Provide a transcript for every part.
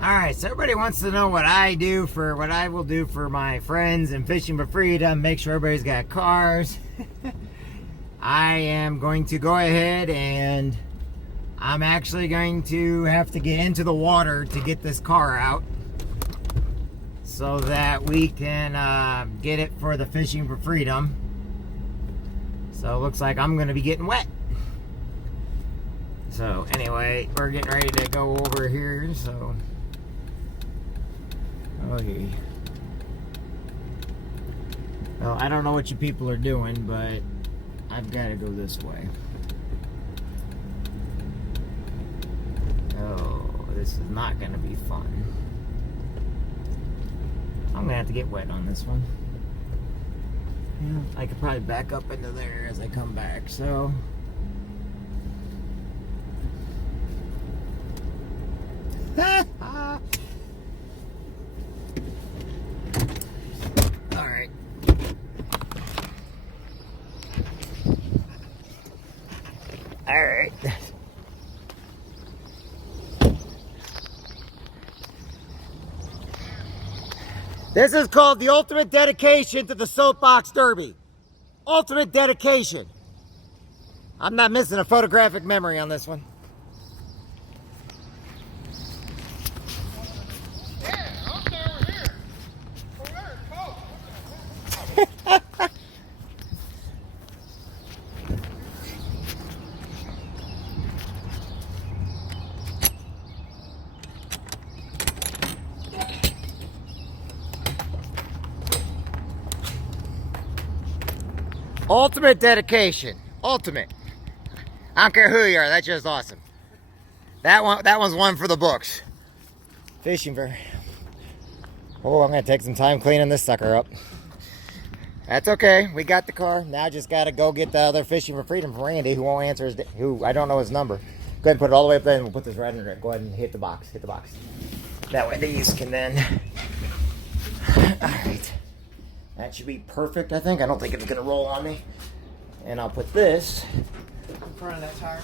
Alright, so everybody wants to know what I will do for my friends and Fishing for Freedom, make sure everybody's got cars. I am going to go ahead and I'm actually going to have to get into the water to get this car out so that we can get it for the Fishing for Freedom. So it looks like I'm going to be getting wet. So anyway, we're getting ready to go over here, so... Okay. Well, I don't know what you people are doing, but I've got to go this way. Oh, this is not going to be fun. I'm going to have to get wet on this one. Yeah, I could probably back up into there as I come back, so... Alright. Alright. This is called the ultimate dedication to the Soapbox Derby. Ultimate dedication. I'm not missing a photographic memory on this one. Ultimate dedication. Ultimate. I don't care who you are, that's just awesome. That one's one for the books. Fishing for... Oh, I'm gonna take some time cleaning this sucker up. That's okay. We got the car. Now I just gotta go get the other Fishing for Freedom from Randy, who won't answer who I don't know his number. Go ahead and put it all the way up there, and we'll put this right under it. Go ahead and hit the box. Hit the box. That way these can then... Alright. That should be perfect, I think. I don't think it's gonna roll on me. And I'll put this in front of that tire.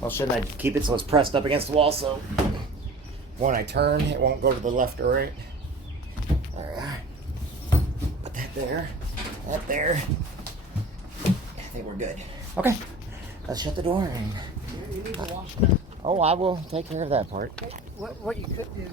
Well, shouldn't I keep it so it's pressed up against the wall so when I turn it won't go to the left or right? Alright. Put that there. That there. I think we're good. Okay. Let's shut the door and... You need to wash that. Oh, I will take care of that part. What you could do...